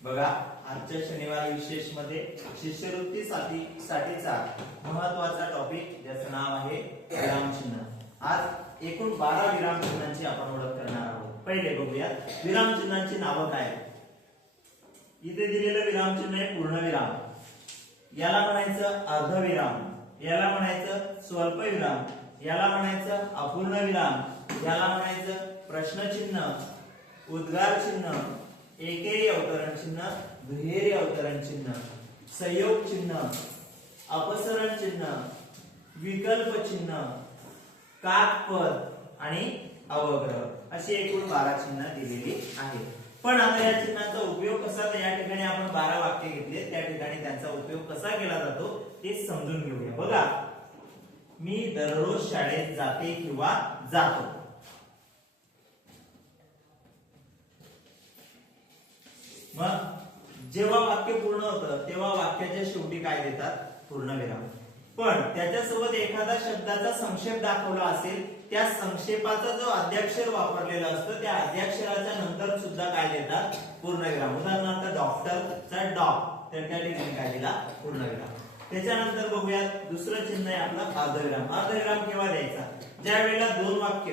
बघा आजच्या शनिवारी विशेष मध्ये शिष्यवृत्तीसाठीचा महत्त्वाचा टॉपिक ज्याचं नाव आहे विरामचिन्ह। आज एकूण 12 विरामचिन्हांची आपण ओळख करणार आहोत। पहिले बघूया विरामचिन्हांची नावं काय। इथे दिलेलं विरामचिन्ह आहे पूर्णविराम, याला म्हणायचं अर्धविराम, याला म्हणायचं स्वल्पविराम, याला म्हणायचं अपूर्णविराम, याला म्हणायचं प्रश्नचिन्ह, उद्गार चिन्ह, एकेरी अवतरण चिन्ह, दुहेरी अवतरण चिन्ह, संयोग चिन्ह, अपसरण चिन्ह, विकल्प चिन्ह, काकपद आणि अवग्रह अशी एकूण 12 चिन्ह दिलेली आहेत। पण आता या चिन्हाचा उपयोग कसा, तर या ठिकाणी आपण 12 वाक्य घेतले, त्या ठिकाणी त्यांचा उपयोग कसा केला जातो ते समजून घेऊया। बघा, मी दररोज शाळेत जाते किंवा जातो। मग जेव्हा वाक्य पूर्ण होतं तेव्हा वाक्याच्या शेवटी काय देतात, पूर्णविराम। पण त्याच्यासोबत एखादा शब्दाचा संक्षेप दाखवला असेल, त्या संक्षेपाचा जो आद्याक्षर वापरलेला असतो त्या आद्याक्षराच्या नंतर सुद्धा काय देतात, पूर्णविराम। उदाहरणार्थ डॉक्टरचा डॉक, तर त्या ठिकाणी काय दिला, पूर्णविराम। त्याच्यानंतर बघूया दुसरं चिन्ह आहे आपलं अर्धविराम। अर्धविराम केव्हा द्यायचा, ज्या वेळेला दोन वाक्य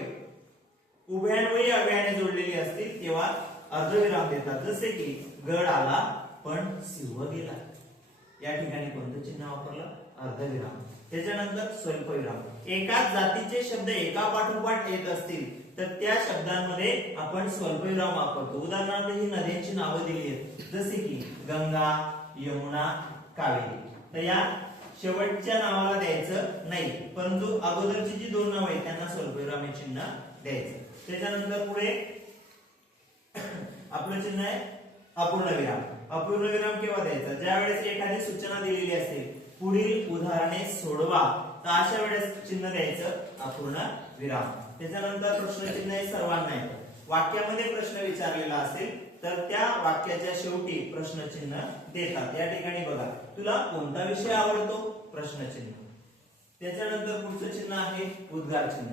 उभयान्वयी अव्ययाने जोडलेली असतील तेव्हा अर्धविराम देतात। जसे की गड आला पण सिंह गेला, या ठिकाणी कोणतं चिन्ह वापरलं, अर्धविराम। त्याच्यानंतर स्वल्पविराम, एकाच जातीचे शब्द एका पाठोपाठ येत असतील तर त्या शब्दांमध्ये आपण स्वल्पविराम वापरतो। उदाहरणार्थ ही नद्यांची नावं दिली आहेत, जसे की गंगा, यमुना, कावेरी, तर या शेवटच्या नावाला द्यायचं नाही, परंतु अगोदरची जी दोन नावं आहेत त्यांना स्वल्पविराम हे चिन्ह द्यायचं। त्याच्यानंतर पुढे आपलं चिन्ह आहे अपूर्णविराम। अपूर्णविराम केव्हा द्यायचा, ज्या वेळेस एखादी सूचना दिलेली असेल, पुढील उदाहरणे सोडवा, तर अशा वेळेस चिन्ह द्यायचं अपूर्ण विराम। त्याच्यानंतर प्रश्नचिन्ह हे सर्वांना येतं, वाक्यामध्ये प्रश्न विचारलेला असेल तर त्या वाक्याच्या शेवटी प्रश्नचिन्ह देतात। या ठिकाणी बघा, तुला कोणता विषय आवडतो, प्रश्नचिन्ह। त्याच्यानंतर पुढचं चिन्ह आहे उद्गार चिन्ह।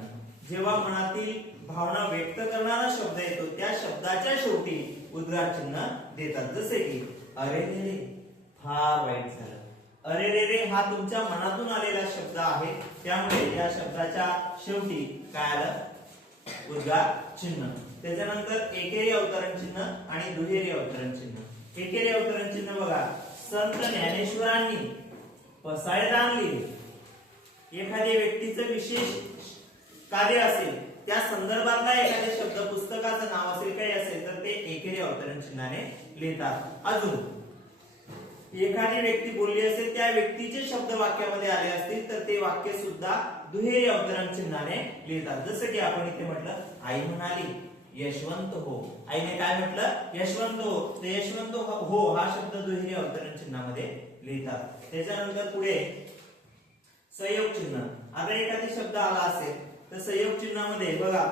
जेव्हा मनातील भावना व्यक्त करणारा शब्द येतो त्या शब्दाच्या शेवटी उद्गार चिन्ह देतात। जसे की अरे रे रे, फार वाईट झालं। अरे रे रे हा तुमच्या मनातून आलेला शब्द आहे, त्यामुळे या शब्दाच्या शेवटी काय आलं, उद्गार चिन्ह। त्याच्यानंतर एकेरी अवतरण चिन्ह आणि दुहेरी अवतरण चिन्ह। एकेरी अवतरण चिन्ह बघा, संत ज्ञानेश्वरांनी पसायदान लिहिले, एखाद्या व्यक्तीचं विशेष कार्य असेल त्या संदर्भातला एखादे शब्द, पुस्तकाचं नाव असेल, काही असेल तर ते एकेरी अवतरण चिन्हाने लिहितात। अजून एखादी व्यक्ती बोलली असेल, त्या व्यक्तीचे शब्द वाक्यामध्ये आले असतील तर ते वाक्य सुद्धा दुहेरी अवतरण चिन्हाने लिहितात। जसं की आपण इथे म्हटलं, आई म्हणाली यशवंत हो, आईने काय म्हटलं, यशवंत हो, ते यशवंत हो हा शब्द दुहेरी अवतरण चिन्हामध्ये लिहितात। त्याच्यानंतर पुढे संयोग चिन्ह। आता एखादी शब्द आला असेल तर संयोग चिन्हामध्ये बघा,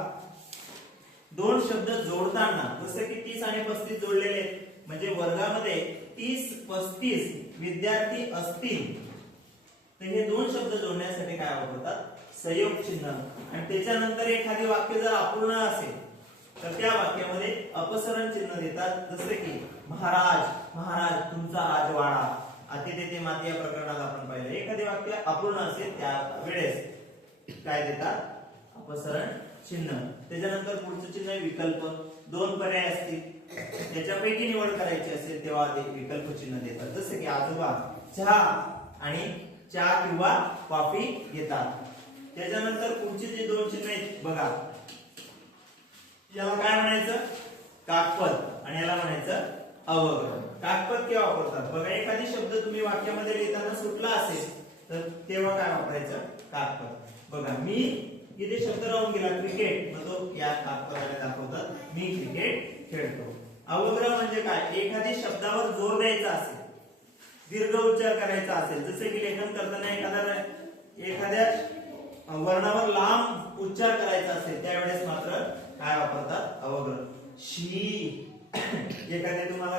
दोन शब्द जोडताना, जसं की 30 आणि 35 जोडलेले आहेत, म्हणजे वर्गामध्ये 30-35 विद्यार्थी असतील तर हे दोन शब्द जोडण्यासाठी काय वापरतात, संयोग चिन्ह। आणि त्याच्यानंतर एखादी वाक्य जर अपूर्ण असेल तर त्या वाक्यामध्ये अपसरण चिन्ह देतात। जसे की महाराज, महाराज तुमचा राजवाडा, अति तेथे माती या प्रकरणात आपण पाहिलं, एखादे वाक्य अपूर्ण असेल त्या वेळेस काय देतात, अपसरण चिन्ह। त्याच्यानंतर पुढचं चिन्ह आहे विकल्प। दोन पर्याय असतील, त्याच्यापैकी निवड करायची असेल तेव्हा ते विकल्प चिन्ह देतात। जसे की आजोबा चहा आणि चहा किंवा कॉफी घेतात। त्याच्यानंतर पुढचे जे दोन चिन्ह आहेत बघा, याला काय म्हणायचं, काकपद आणि याला म्हणायचं अवग्रह। काकपद केव्हा वापरतात, बघा एखादी शब्द तुम्ही वाक्यामध्ये लिहिताना सुटला असेल तर तेव्हा काय वापरायचं, काकपद। बघा, मी इथे शब्द राहून गेला क्रिकेट, मग तो या काकपदाने दाखवतात, मी क्रिकेट खेळतो। अवग्रह म्हणजे काय, एखाद्या शब्दावर जोर द्यायचा असेल, दीर्घ उच्चार करायचा असेल, जसे की लेखन करताना एखाद्या वर्णावर लांब उच्चार करायचा असेल त्यावेळेस मात्र काय वापरतात, अवग्रह। शी, एखाद्या तुम्हाला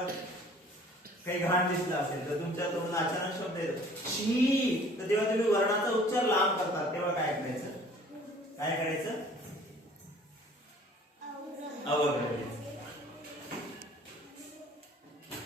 काही घाण दिसलं असेल तर तुमच्या तोंडून अचानक शब्द येतो शी, तर तेव्हा तुम्ही वर्णाचा उच्चार लांब करतात, तेव्हा काय करायचं, अवग्रह।